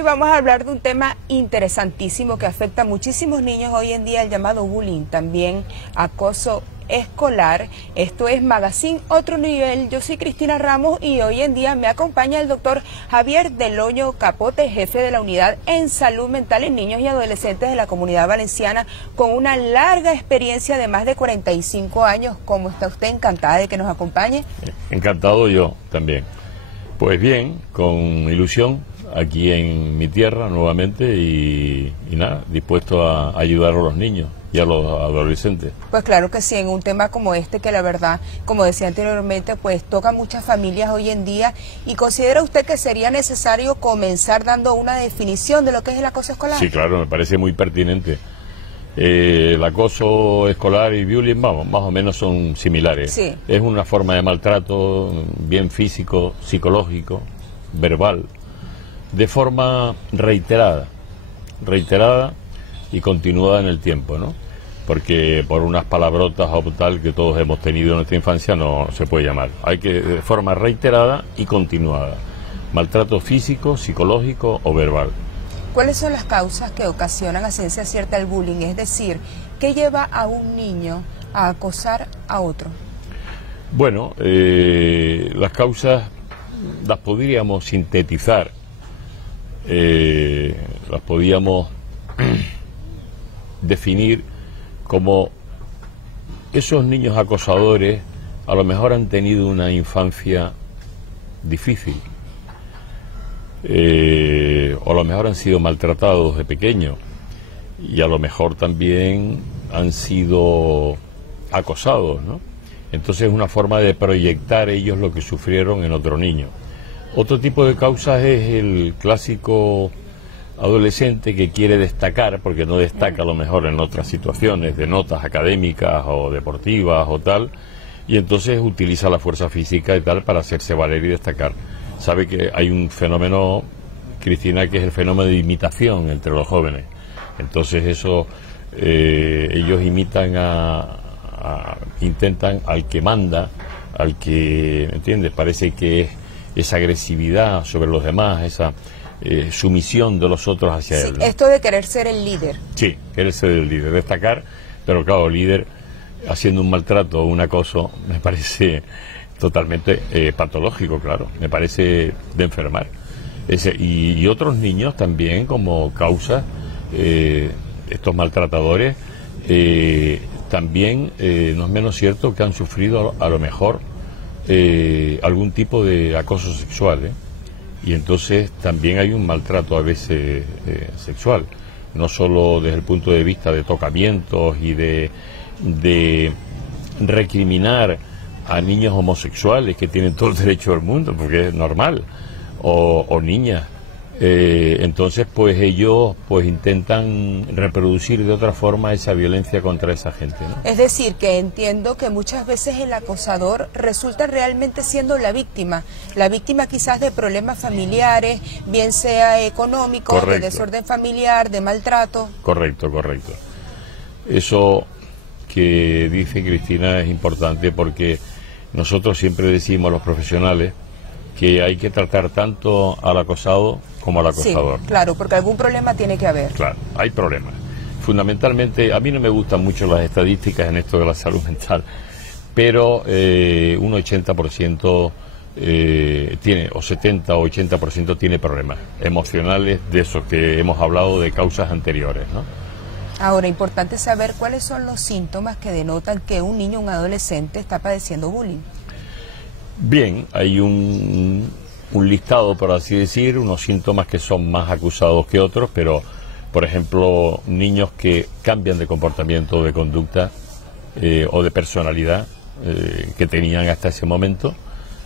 hoy vamos a hablar de un tema interesantísimo que afecta a muchísimos niños hoy en día, el llamado bullying, también acoso escolar. Esto es Magazine Otro Nivel. Yo soy Cristina Ramos y hoy en día me acompaña el doctor Javier Deloño Capote, jefe de la Unidad en Salud Mental en Niños y Adolescentes de la Comunidad Valenciana, con una larga experiencia de más de 45 años. ¿Cómo está usted? Encantada de que nos acompañe. Encantado yo también. Pues bien, con ilusión, aquí en mi tierra nuevamente y nada, dispuesto a ayudar a los niños y a los adolescentes. Pues claro que sí, en un tema como este que la verdad, como decía anteriormente, pues toca a muchas familias hoy en día. ¿Y considera usted que sería necesario comenzar dando una definición de lo que es el acoso escolar? Sí, claro, me parece muy pertinente. El acoso escolar y bullying, vamos, más o menos son similares. Sí. Es una forma de maltrato bien físico, psicológico, verbal, de forma reiterada y continuada en el tiempo, ¿no? Porque por unas palabrotas o tal que todos hemos tenido en nuestra infancia no se puede llamar. Hay que, de forma reiterada y continuada, maltrato físico, psicológico o verbal. ¿Cuáles son las causas que ocasionan a ciencia cierta el bullying? Es decir, ¿qué lleva a un niño a acosar a otro? Bueno, las causas las podríamos sintetizar, las podíamos definir como esos niños acosadores a lo mejor han tenido una infancia difícil, o a lo mejor han sido maltratados de pequeño y a lo mejor también han sido acosados, ¿no? Entonces es una forma de proyectar ellos lo que sufrieron en otro niño. Otro tipo de causas es el clásico adolescente que quiere destacar, porque no destaca a lo mejor en otras situaciones de notas académicas o deportivas o tal, y entonces utiliza la fuerza física y tal para hacerse valer y destacar. Sabe que hay un fenómeno, Cristina, que es el fenómeno de imitación entre los jóvenes. Entonces eso, ellos imitan intentan al que manda, al que, ¿me entiendes? Parece que es esa agresividad sobre los demás, esa sumisión de los otros hacia él, ¿no? Esto de querer ser el líder. Sí, querer ser el líder, destacar, pero claro, líder haciendo un maltrato o un acoso me parece totalmente patológico, claro, me parece de enfermar. Y otros niños también como causa, estos maltratadores, también no es menos cierto que han sufrido a lo mejor algún tipo de acoso sexual, y entonces también hay un maltrato a veces sexual, no solo desde el punto de vista de tocamientos y de recriminar a niños homosexuales que tienen todo el derecho del mundo, porque es normal, o niñas. Entonces pues ellos pues intentan reproducir de otra forma esa violencia contra esa gente, ¿no? Es decir, que entiendo que muchas veces el acosador resulta realmente siendo la víctima quizás de problemas familiares, bien sea económico, Correcto. de desorden familiar, de maltrato. Correcto. Eso que dice Cristina es importante, porque nosotros siempre decimos a los profesionales que hay que tratar tanto al acosado como al acosador. Sí, claro, porque algún problema tiene que haber. Claro, hay problemas. Fundamentalmente, a mí no me gustan mucho las estadísticas en esto de la salud mental, pero un 80% tiene, o 70 o 80% tiene problemas emocionales, de esos que hemos hablado de causas anteriores, ¿no? Ahora, importante saber cuáles son los síntomas que denotan que un niño o un adolescente está padeciendo bullying. Bien, hay un listado, por así decir, unos síntomas que son más acusados que otros, pero, por ejemplo, niños que cambian de comportamiento o de conducta o de personalidad que tenían hasta ese momento,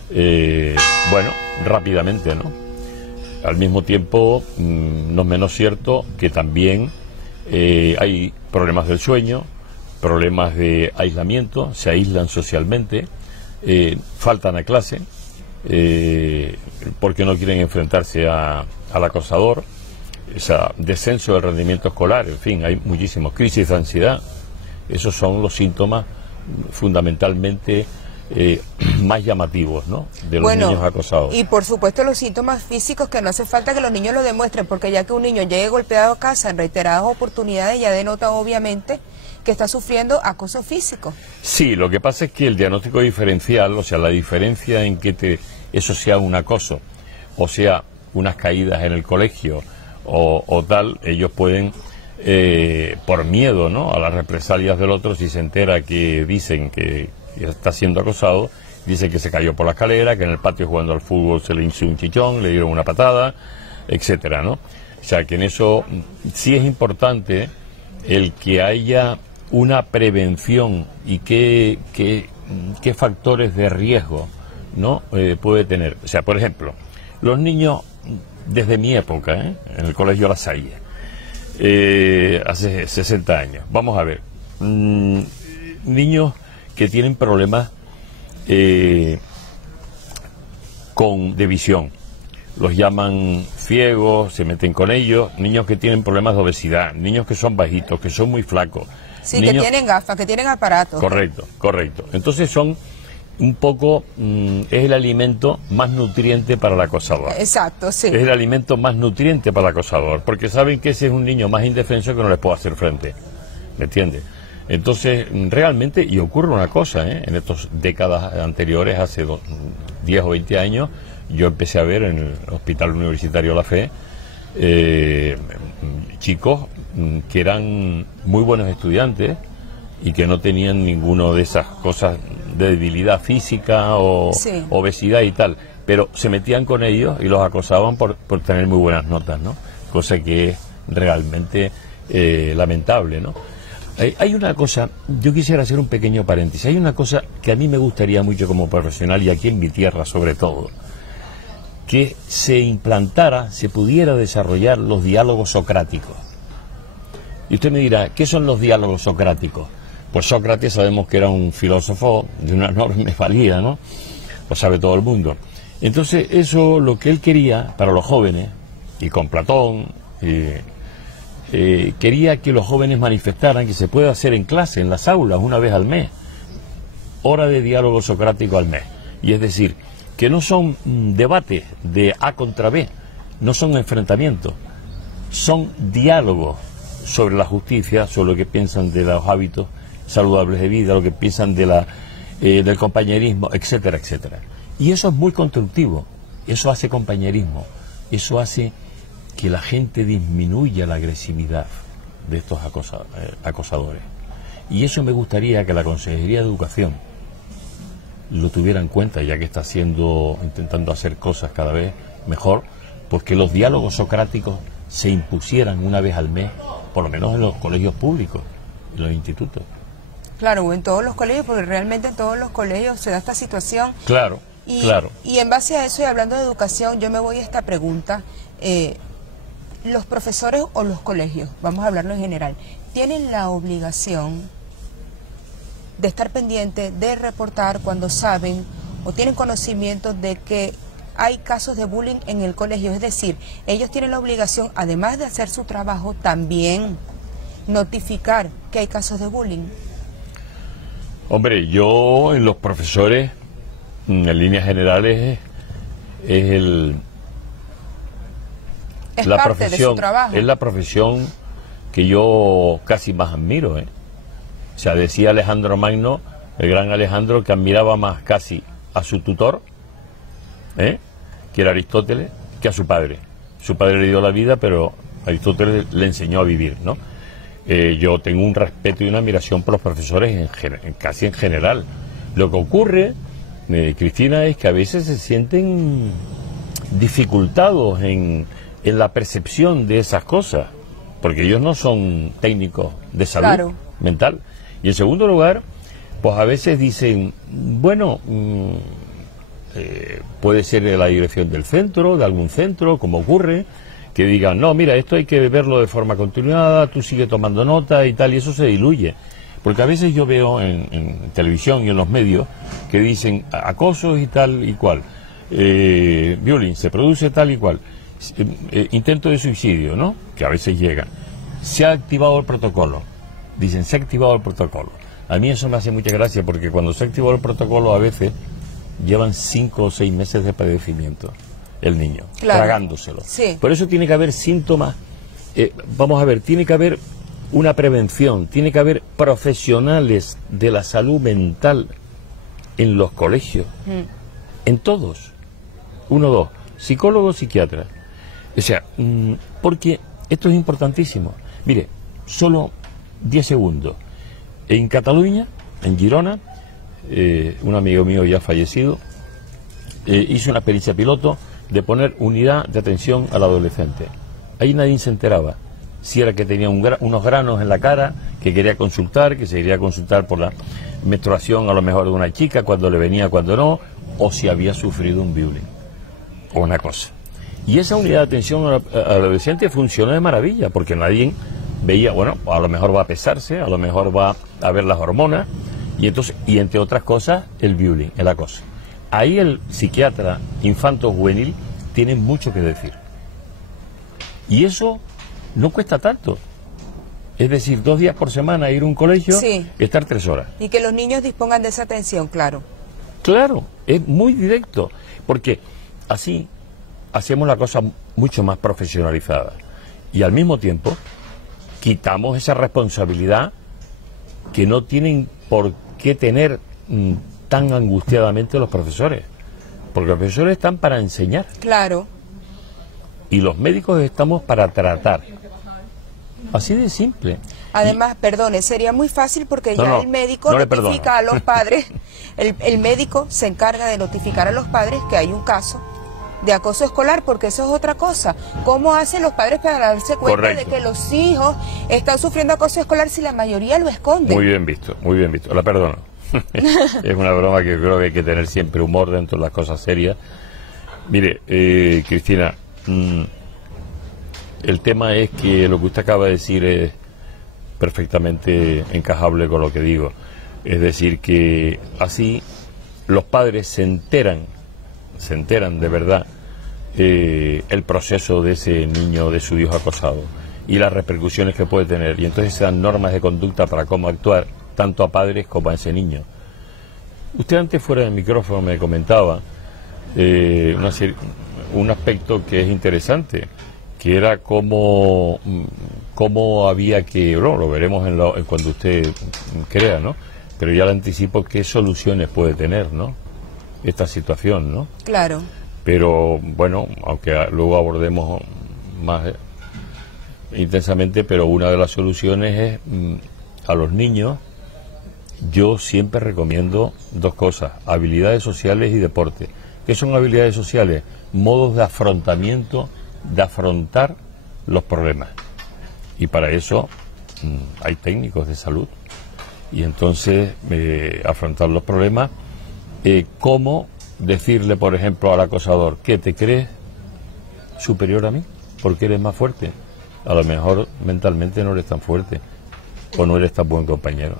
bueno, rápidamente, ¿no? Al mismo tiempo, no es menos cierto que también hay problemas del sueño, problemas de aislamiento, se aíslan socialmente, faltan a clase porque no quieren enfrentarse al acosador, descenso del rendimiento escolar, en fin, hay muchísimos, crisis de ansiedad. Esos son los síntomas fundamentalmente más llamativos, ¿no?, de los niños acosados. Y por supuesto los síntomas físicos, que no hace falta que los niños lo demuestren, porque ya que un niño llegue golpeado a casa en reiteradas oportunidades, ya denota obviamente que está sufriendo acoso físico. Sí, lo que pasa es que el diagnóstico diferencial, o sea, la diferencia en que eso sea un acoso, o sea, unas caídas en el colegio, o tal, ellos pueden, por miedo, ¿no?, a las represalias del otro, si se entera que dicen que está siendo acosado, dice que se cayó por la escalera, que en el patio jugando al fútbol se le hinchó un chichón, le dieron una patada, etcétera, ¿no? O sea, que en eso sí es importante el que haya una prevención y qué factores de riesgo, ¿no?, puede tener. O sea, por ejemplo, los niños, desde mi época, en el colegio La Salle, hace 60 años, vamos a ver, niños que tienen problemas de visión, los llaman ciegos, se meten con ellos, niños que tienen problemas de obesidad, niños que son bajitos, que son muy flacos. Sí, niños... que tienen gafas, que tienen aparatos. Correcto, correcto. Entonces son un poco, es el alimento más nutriente para el acosador. Exacto, sí. Es el alimento más nutriente para el acosador, porque saben que ese es un niño más indefenso que no les puede hacer frente. ¿Me entiendes? Entonces, realmente, y ocurre una cosa, en estas décadas anteriores, hace 10 o 20 años, yo empecé a ver en el Hospital Universitario La Fe chicos que eran muy buenos estudiantes y que no tenían ninguno de esas cosas de debilidad física o obesidad y tal, pero se metían con ellos y los acosaban por tener muy buenas notas, ¿no? Cosa que es realmente lamentable, ¿no? Hay una cosa, yo quisiera hacer un pequeño paréntesis, hay una cosa que a mí me gustaría mucho como profesional, y aquí en mi tierra sobre todo, que se implantara, se pudiera desarrollar los diálogos socráticos. Y usted me dirá, ¿qué son los diálogos socráticos? Pues Sócrates sabemos que era un filósofo de una enorme valía, ¿no? Lo sabe todo el mundo. Entonces, eso, lo que él quería para los jóvenes, y con Platón, quería que los jóvenes manifestaran que se puede hacer en clase, en las aulas, una vez al mes, hora de diálogo socrático al mes. Y es decir, que no son debates de A contra B, no son enfrentamientos, son diálogos sobre la justicia, sobre lo que piensan de los hábitos saludables de vida, lo que piensan de del compañerismo, etcétera, etcétera. Y eso es muy constructivo, eso hace compañerismo, eso hace que la gente disminuya la agresividad de estos acosadores. Y eso me gustaría que la Consejería de Educación lo tuviera en cuenta, ya que está intentando hacer cosas cada vez mejor, porque los diálogos socráticos se impusieran una vez al mes, por lo menos en los colegios públicos, en los institutos. Claro, en todos los colegios, porque realmente en todos los colegios se da esta situación. Claro, claro. Y en base a eso, y hablando de educación, yo me voy a esta pregunta. Los profesores o los colegios, vamos a hablarlo en general, tienen la obligación de estar pendientes, de reportar cuando saben o tienen conocimiento de que hay casos de bullying en el colegio. Es decir, ellos tienen la obligación, además de hacer su trabajo, también notificar que hay casos de bullying. Hombre, yo en los profesores, en líneas generales, es la parte profesión, de su trabajo. es la profesión que yo casi más admiro, O sea, decía Alejandro Magno, el gran Alejandro, que admiraba más casi a su tutor, que era Aristóteles, que a su padre. Su padre le dio la vida, pero Aristóteles le enseñó a vivir, ¿no? Yo tengo un respeto y una admiración por los profesores casi en general. Lo que ocurre, Cristina, es que a veces se sienten dificultados en la percepción de esas cosas, porque ellos no son técnicos de salud mental. Y en segundo lugar, pues a veces dicen, bueno, puede ser de la dirección del centro, de algún centro, como ocurre, que digan, no, mira, esto hay que verlo de forma continuada, tú sigue tomando nota y tal, y eso se diluye. Porque a veces yo veo en televisión y en los medios que dicen acosos y tal y cual, bullying, se produce tal y cual, intento de suicidio, ¿no?, que a veces llegan. Se ha activado el protocolo. Dicen, se ha activado el protocolo. A mí eso me hace mucha gracia, porque cuando se activó el protocolo a veces llevan 5 o 6 meses de padecimiento el niño, claro, tragándoselo. Sí. Por eso tiene que haber síntomas, vamos a ver, tiene que haber una prevención, tiene que haber profesionales de la salud mental en los colegios, en todos, 1 o 2, psicólogos, psiquiatras. O sea, porque esto es importantísimo. Mire, solo 10 segundos. En Cataluña, en Girona, un amigo mío ya fallecido, hizo una experiencia piloto de poner unidad de atención al adolescente. Ahí nadie se enteraba si era que tenía unos granos en la cara, que quería consultar, que se quería consultar por la menstruación a lo mejor de una chica, cuando le venía, cuando no, o si había sufrido un bullying o una cosa. Y esa unidad de atención al adolescente funcionó de maravilla, porque nadie veía, bueno, a lo mejor va a pesarse, a lo mejor va a ver las hormonas, y entonces, y entre otras cosas, el bullying, el acoso. Ahí el psiquiatra infanto-juvenil tiene mucho que decir. Y eso no cuesta tanto. Es decir, 2 días por semana ir a un colegio, sí, estar 3 horas. Y que los niños dispongan de esa atención, claro. Claro, es muy directo, porque así hacemos la cosa mucho más profesionalizada. Y al mismo tiempo quitamos esa responsabilidad que no tienen por qué tener tan angustiadamente los profesores. Porque los profesores están para enseñar. Claro. Y los médicos estamos para tratar. Así de simple. Además, perdone, sería muy fácil porque ya el médico notifica a los padres, el médico se encarga de notificar a los padres que hay un caso de acoso escolar, porque eso es otra cosa. ¿Cómo hacen los padres para darse cuenta de que los hijos están sufriendo acoso escolar si la mayoría lo esconde? Muy bien visto, muy bien visto. La perdono. Es una broma que creo que hay que tener siempre humor dentro de las cosas serias. Mire, Cristina, el tema es que lo que usted acaba de decir es perfectamente encajable con lo que digo. Es decir, que así los padres se enteran de verdad el proceso de ese niño, de su hijo acosado, y las repercusiones que puede tener. Y entonces se dan normas de conducta para cómo actuar, tanto a padres como a ese niño. Usted antes fuera del micrófono me comentaba un aspecto que es interesante, que era cómo había que, bueno, lo veremos cuando usted crea, ¿no? Pero ya le anticipo qué soluciones puede tener, ¿no?, esta situación, ¿no? Claro. Pero bueno, aunque luego abordemos más intensamente, pero una de las soluciones es a los niños, yo siempre recomiendo 2 cosas: habilidades sociales y deporte. ¿Qué son habilidades sociales? Modos de afrontamiento, de afrontar los problemas. Y para eso hay técnicos de salud. Y entonces afrontar los problemas, ¿cómo decirle, por ejemplo, al acosador que te crees superior a mí porque eres más fuerte? A lo mejor mentalmente no eres tan fuerte o no eres tan buen compañero.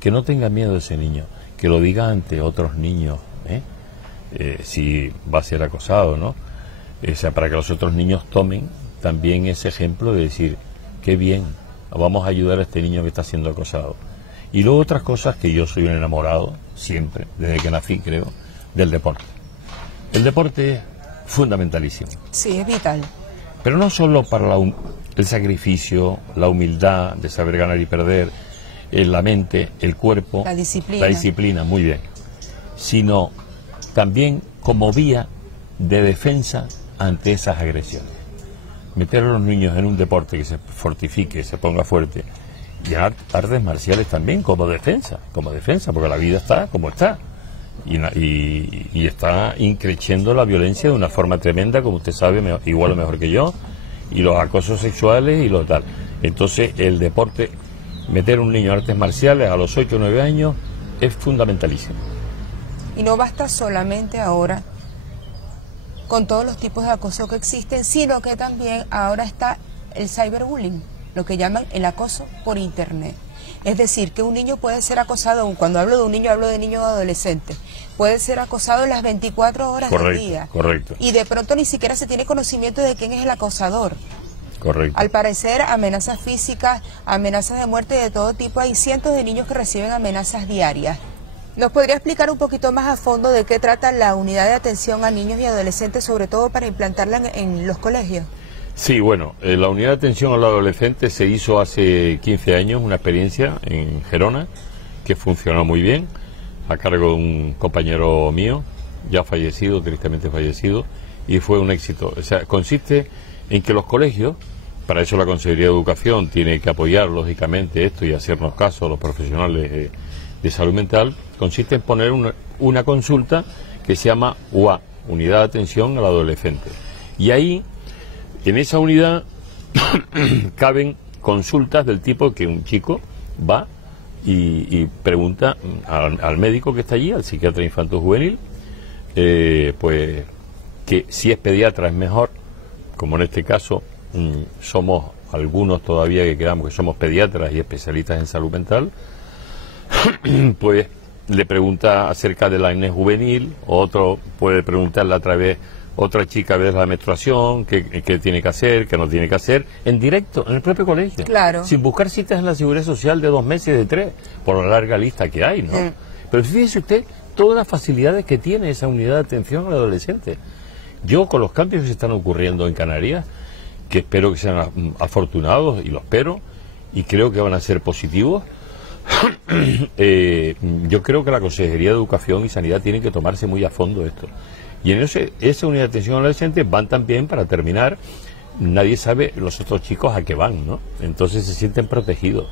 Que no tenga miedo ese niño, que lo diga ante otros niños, si va a ser acosado, ¿no? O sea, para que los otros niños tomen también ese ejemplo de decir, qué bien, vamos a ayudar a este niño que está siendo acosado. Y luego otras cosas, que yo soy un enamorado, siempre, desde que nací creo, del deporte. El deporte es fundamentalísimo. Sí, es vital. Pero no solo para el sacrificio, la humildad de saber ganar y perder, la mente, el cuerpo, la disciplina, muy bien, sino también como vía de defensa ante esas agresiones. Meter a los niños en un deporte que se fortifique, se ponga fuerte, y en artes marciales también como defensa, porque la vida está como está, y está increciendo la violencia de una forma tremenda, como usted sabe igual o mejor que yo, y los acosos sexuales y lo tal. Entonces el deporte, meter a un niño en artes marciales a los 8 o 9 años es fundamentalísimo. Y no basta solamente ahora con todos los tipos de acoso que existen, sino que también ahora está el cyberbullying, lo que llaman el acoso por internet. Es decir, que un niño puede ser acosado, cuando hablo de un niño hablo de niños adolescentes, puede ser acosado las 24 horas del día. Correcto. Y de pronto ni siquiera se tiene conocimiento de quién es el acosador. Correcto. Al parecer, amenazas físicas, amenazas de muerte de todo tipo. Hay cientos de niños que reciben amenazas diarias. ¿Nos podría explicar un poquito más a fondo de qué trata la unidad de atención a niños y adolescentes, sobre todo para implantarla en los colegios? Sí, bueno, la unidad de atención a los adolescentes se hizo hace 15 años, una experiencia en Gerona, que funcionó muy bien, a cargo de un compañero mío, ya fallecido, tristemente fallecido, y fue un éxito. O sea, consiste en que los colegios, para eso la Consejería de Educación tiene que apoyar lógicamente esto y hacernos caso a los profesionales de salud mental, consiste en poner una consulta que se llama UA, Unidad de Atención al Adolescente. Y ahí, en esa unidad, caben consultas del tipo que un chico va y pregunta al médico que está allí, al psiquiatra infanto-juvenil, pues que si es pediatra es mejor, como en este caso somos algunos todavía que quedamos que somos pediatras y especialistas en salud mental, pues le pregunta acerca de la acné juvenil, otro puede preguntarle a través, otra chica ve la menstruación, qué tiene que hacer, qué no tiene que hacer, en directo, en el propio colegio, claro, sin buscar citas en la Seguridad Social de 2 meses, de 3, por la larga lista que hay, ¿no? Pero fíjese usted todas las facilidades que tiene esa unidad de atención al adolescente. Yo, con los cambios que se están ocurriendo en Canarias, que espero que sean afortunados, y lo espero, y creo que van a ser positivos, yo creo que la Consejería de Educación y Sanidad tienen que tomarse muy a fondo esto. Y en esa unidad de atención al adolescente van también, para terminar, nadie sabe los otros chicos a qué van, ¿no? Entonces se sienten protegidos,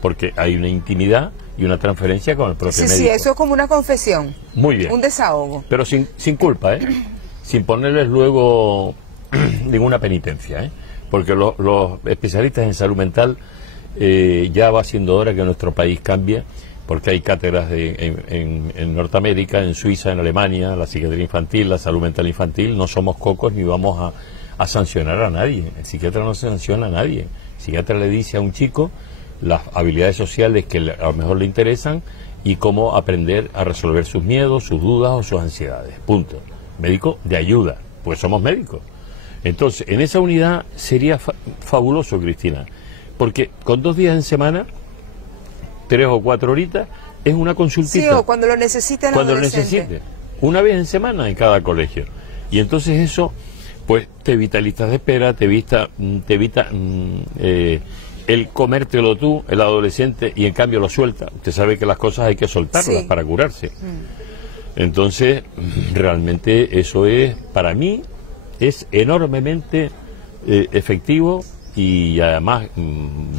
porque hay una intimidad y una transferencia con el propio médico. Sí, eso es como una confesión. Muy bien. Un desahogo. Pero sin culpa, ¿eh? Sin ponerles luego ninguna penitencia, ¿eh? Porque los especialistas en salud mental ya va siendo hora que nuestro país cambie, porque hay cátedras en Norteamérica, en Suiza, en Alemania, la psiquiatría infantil, la salud mental infantil. No somos cocos ni vamos a sancionar a nadie. El psiquiatra no sanciona a nadie. El psiquiatra le dice a un chico las habilidades sociales que a lo mejor le interesan y cómo aprender a resolver sus miedos, sus dudas o sus ansiedades. Punto. Médico de ayuda, pues somos médicos. Entonces, en esa unidad sería fabuloso, Cristina, porque con 2 días en semana, 3 o 4 horitas, es una consultita. Sí, o cuando lo necesiten. Cuando lo necesite. Una vez en semana en cada colegio. Y entonces eso, pues, te evita listas de espera, te evita el comértelo tú, el adolescente, y en cambio lo suelta. Usted sabe que las cosas hay que soltarlas para curarse. Entonces, realmente eso es, para mí, es enormemente efectivo, y además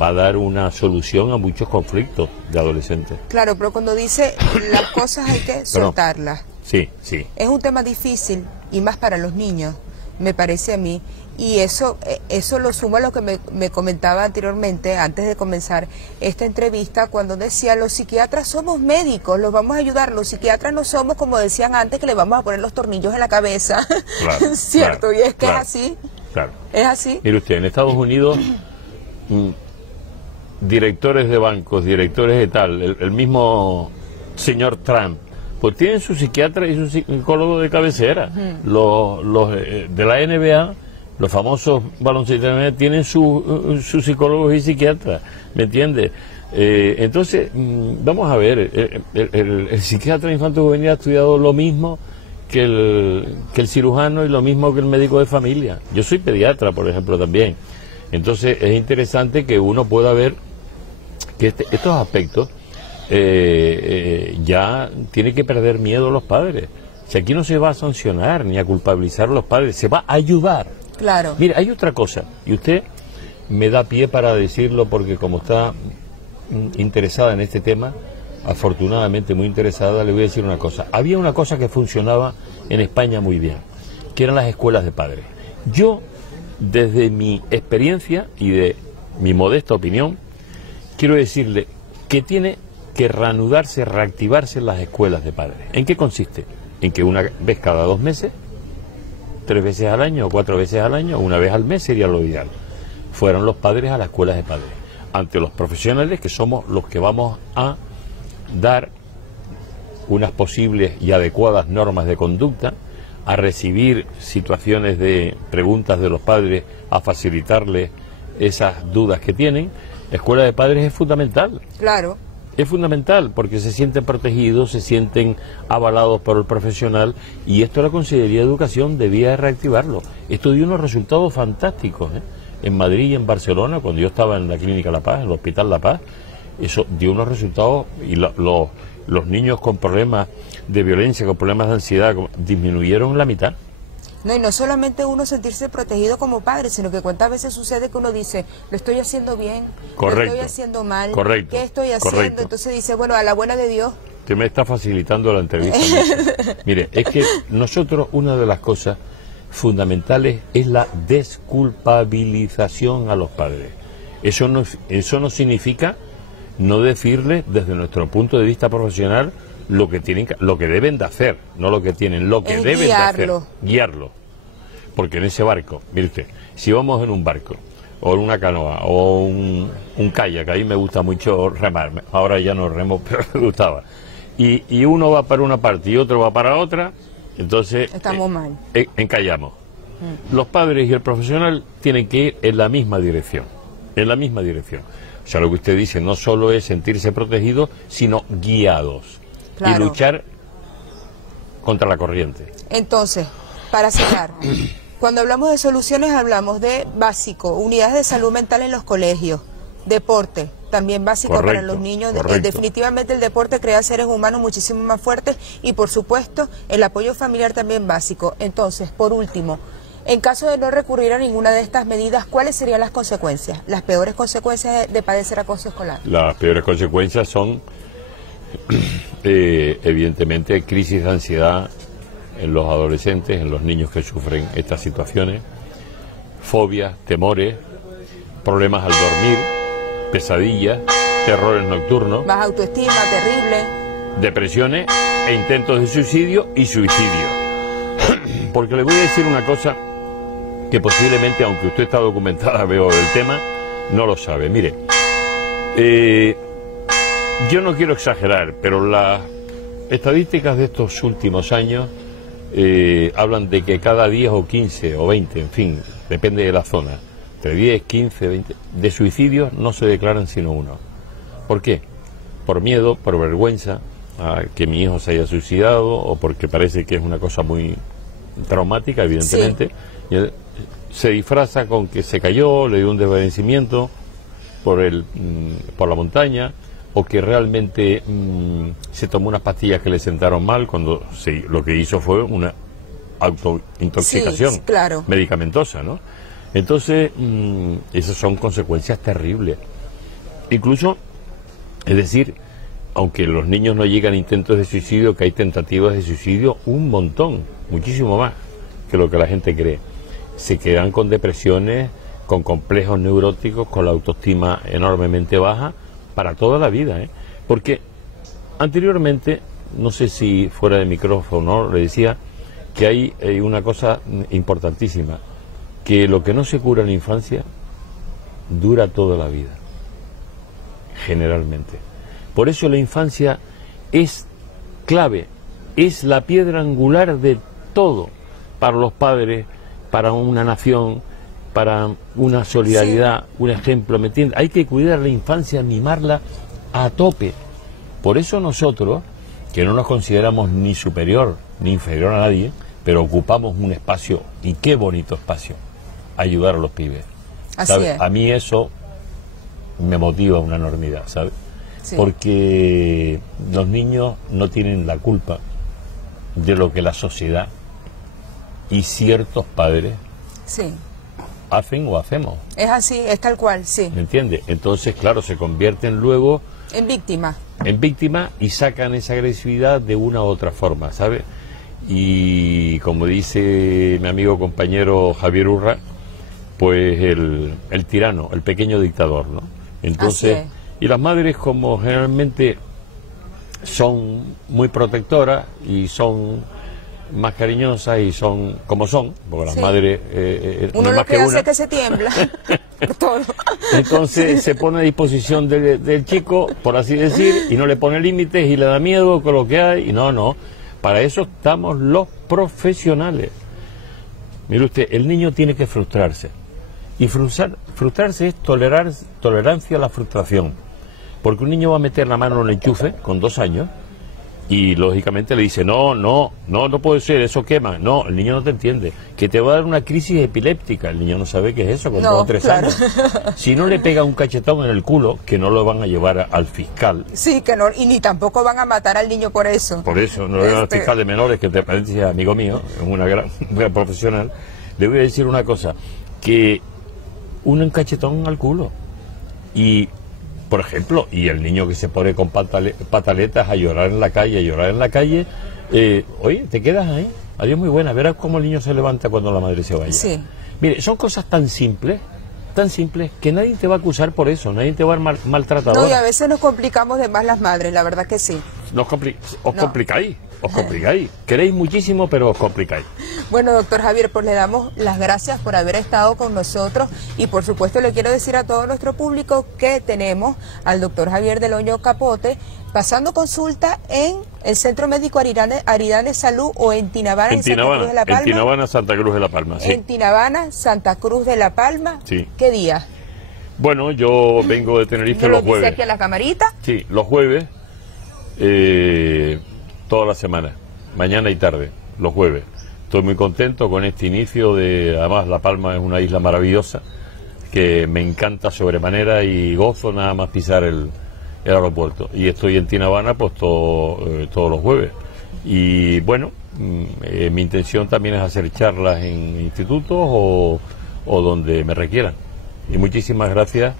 va a dar una solución a muchos conflictos de adolescentes. Claro, pero cuando dice las cosas hay que soltarlas. Sí, sí. Es un tema difícil, y más para los niños, me parece a mí. Y eso lo sumo a lo que me comentaba anteriormente, antes de comenzar esta entrevista, cuando decía, los psiquiatras somos médicos, los vamos a ayudar. Los psiquiatras no somos, como decían antes, que le vamos a poner los tornillos en la cabeza. Claro, ¿cierto? Claro, y es que es así. Claro. Es así. Mire usted, en Estados Unidos, directores de bancos, directores de tal, el mismo señor Trump, pues tienen su psiquiatra y su psicólogo de cabecera. Los de la NBA, los famosos baloncetistas, tienen sus psicólogos y psiquiatras, ¿me entiende? Entonces, vamos a ver, el psiquiatra infanto-juvenil ha estudiado lo mismo que el cirujano y lo mismo que el médico de familia. Yo soy pediatra, por ejemplo, también. Entonces, es interesante que uno pueda ver que estos aspectos ya tiene que perder miedo los padres. Si aquí no se va a sancionar ni a culpabilizar a los padres, se va a ayudar. Claro. Mira, hay otra cosa, y usted me da pie para decirlo porque como está interesada en este tema, afortunadamente muy interesada, le voy a decir una cosa. Había una cosa que funcionaba en España muy bien, que eran las escuelas de padres. Yo, desde mi experiencia y de mi modesta opinión, quiero decirle que tiene que reanudarse, reactivarse las escuelas de padres. ¿En qué consiste? En que una vez cada 2 meses, 3 veces al año o 4 veces al año, una vez al mes sería lo ideal, fueran los padres a las escuelas de padres, ante los profesionales que somos los que vamos a dar unas posibles y adecuadas normas de conducta, a recibir situaciones de preguntas de los padres, a facilitarles esas dudas que tienen, escuela de padres es fundamental. Claro. Es fundamental porque se sienten protegidos, se sienten avalados por el profesional, y esto la Consejería de Educación debía reactivarlo. Esto dio unos resultados fantásticos, ¿eh? En Madrid y en Barcelona, cuando yo estaba en la Clínica La Paz, en el Hospital La Paz, eso dio unos resultados, y los niños con problemas de violencia, con problemas de ansiedad, disminuyeron la mitad. No, y no solamente uno sentirse protegido como padre, sino que cuántas veces sucede que uno dice, lo estoy haciendo bien, correcto, lo estoy haciendo mal, correcto, ¿qué estoy haciendo? Correcto. Entonces dice, bueno, a la buena de Dios. Usted me está facilitando la entrevista. Mire, es que nosotros, una de las cosas fundamentales es la desculpabilización a los padres. Eso no significa no decirles desde nuestro punto de vista profesional lo que deben de hacer, no lo que tienen, lo que deben de hacer, guiarlo. Porque en ese barco, mire usted, si vamos en un barco, o en una canoa, o un kayak, ahí me gusta mucho remar, ahora ya no remo, pero me gustaba, y uno va para una parte y otro va para otra, entonces estamos mal. Encallamos. Los padres y el profesional tienen que ir en la misma dirección, en la misma dirección. O sea, lo que usted dice no solo es sentirse protegidos, sino guiados. Claro. Y luchar contra la corriente. Entonces, para cerrar, cuando hablamos de soluciones hablamos de básico, unidades de salud mental en los colegios, deporte, también básico, correcto, para los niños. Definitivamente el deporte crea seres humanos muchísimo más fuertes, y por supuesto el apoyo familiar también básico. Entonces, por último, en caso de no recurrir a ninguna de estas medidas, ¿cuáles serían las consecuencias, las peores consecuencias de padecer acoso escolar? Las peores consecuencias son evidentemente crisis de ansiedad en los adolescentes, en los niños que sufren estas situaciones, fobias, temores, problemas al dormir, pesadillas, terrores nocturnos, baja autoestima terrible, depresiones e intentos de suicidio y suicidio. Porque le voy a decir una cosa que posiblemente, aunque usted está documentada, veo del tema, no lo sabe. Mire, yo no quiero exagerar, pero las estadísticas de estos últimos años hablan de que cada 10 o 15 o 20, en fin, depende de la zona, entre 10, 15, 20, de suicidios no se declaran sino uno. ¿Por qué? Por miedo, por vergüenza a que mi hijo se haya suicidado, o porque parece que es una cosa muy traumática, evidentemente. Sí. Se disfraza con que se cayó, le dio un desvanecimiento por la montaña, o que realmente se tomó unas pastillas que le sentaron mal, cuando lo que hizo fue una autointoxicación, sí, claro, medicamentosa, ¿no? Entonces, esas son consecuencias terribles. Incluso, es decir, aunque los niños no llegan a intentos de suicidio, que hay tentativas de suicidio un montón, muchísimo más que lo que la gente cree. Se quedan con depresiones, con complejos neuróticos, con la autoestima enormemente baja, para toda la vida, ¿eh? Porque anteriormente, no sé si fuera de micrófono, le decía que hay una cosa importantísima, que lo que no se cura en la infancia dura toda la vida, generalmente. Por eso la infancia es clave, es la piedra angular de todo, para los padres, para una nación, para una solidaridad, sí, un ejemplo, ¿me entiendes? Hay que cuidar la infancia, mimarla a tope. Por eso nosotros, que no nos consideramos ni superior ni inferior a nadie, pero ocupamos un espacio, y qué bonito espacio, ayudar a los pibes. Así es. A mí eso me motiva una enormidad, ¿sabes? Sí. Porque los niños no tienen la culpa de lo que la sociedad y ciertos padres, sí, hacen o hacemos. Es así, es tal cual, sí. ¿Me entiende? Entonces, claro, se convierten luego en víctimas. En víctimas, y sacan esa agresividad de una u otra forma, ¿sabe? Y como dice mi amigo compañero Javier Urra, pues el tirano, el pequeño dictador, ¿no? Entonces, y las madres, como generalmente son muy protectoras y son más cariñosas y son como son, porque las madres uno lo que hace es que se tiembla todo. Entonces se pone a disposición del chico, por así decir, y no le pone límites y le da miedo con lo que hay, y no, para eso estamos los profesionales. Mire usted, el niño tiene que frustrarse, Y frustrarse es tolerancia a la frustración. Porque un niño va a meter la mano en el enchufe con 2 años y lógicamente le dice, no puede ser, eso quema. No, el niño no te entiende. Que te va a dar una crisis epiléptica. El niño no sabe qué es eso con 2 o 3 años. Si no le pega un cachetón en el culo, que no lo van a llevar al fiscal. Sí, que no, y ni tampoco van a matar al niño por eso. Por eso, no lo llevan al fiscal de menores, que te parece amigo mío, es una gran profesional. Le voy a decir una cosa, que un cachetón al culo. Y, por ejemplo, y el niño que se pone con pataletas a llorar en la calle, oye, te quedas ahí, adiós, muy buena, verás cómo el niño se levanta cuando la madre se vaya. Sí. Mire, son cosas tan simples, que nadie te va a acusar por eso, nadie te va a maltratadora. No, y a veces nos complicamos de más las madres, la verdad que sí. Os complicáis. Queréis muchísimo, pero os complicáis. Bueno, doctor Javier, pues le damos las gracias por haber estado con nosotros y por supuesto le quiero decir a todo nuestro público que tenemos al doctor Javier Deloño Capote pasando consulta en el Centro Médico Aridane Salud o en Tinabana, en Santa Cruz de la Palma. En Tinabana, Santa Cruz de la Palma, sí. En Tinabana, Santa Cruz de la Palma. Sí. ¿Qué día? Bueno, yo vengo de Tenerife los jueves. ¿Dice aquí a la camarita? Sí, los jueves, toda la semana, mañana y tarde, los jueves. Estoy muy contento con este inicio además La Palma es una isla maravillosa que me encanta sobremanera y gozo nada más pisar el aeropuerto. Y estoy en Tinabana pues todos los jueves. Y bueno, mi intención también es hacer charlas en institutos o donde me requieran. Y muchísimas gracias,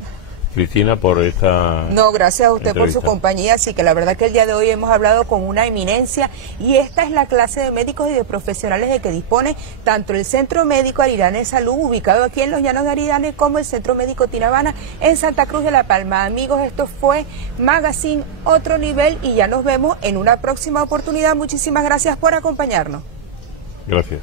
Cristina, por esta No, gracias a usted entrevista. por su compañía, así que la verdad que el día de hoy hemos hablado con una eminencia y esta es la clase de médicos y de profesionales de que dispone tanto el Centro Médico Aridane Salud, ubicado aquí en los Llanos de Aridane, como el Centro Médico Tinabana en Santa Cruz de la Palma. Amigos, esto fue Magazine Otro Nivel y ya nos vemos en una próxima oportunidad. Muchísimas gracias por acompañarnos. Gracias.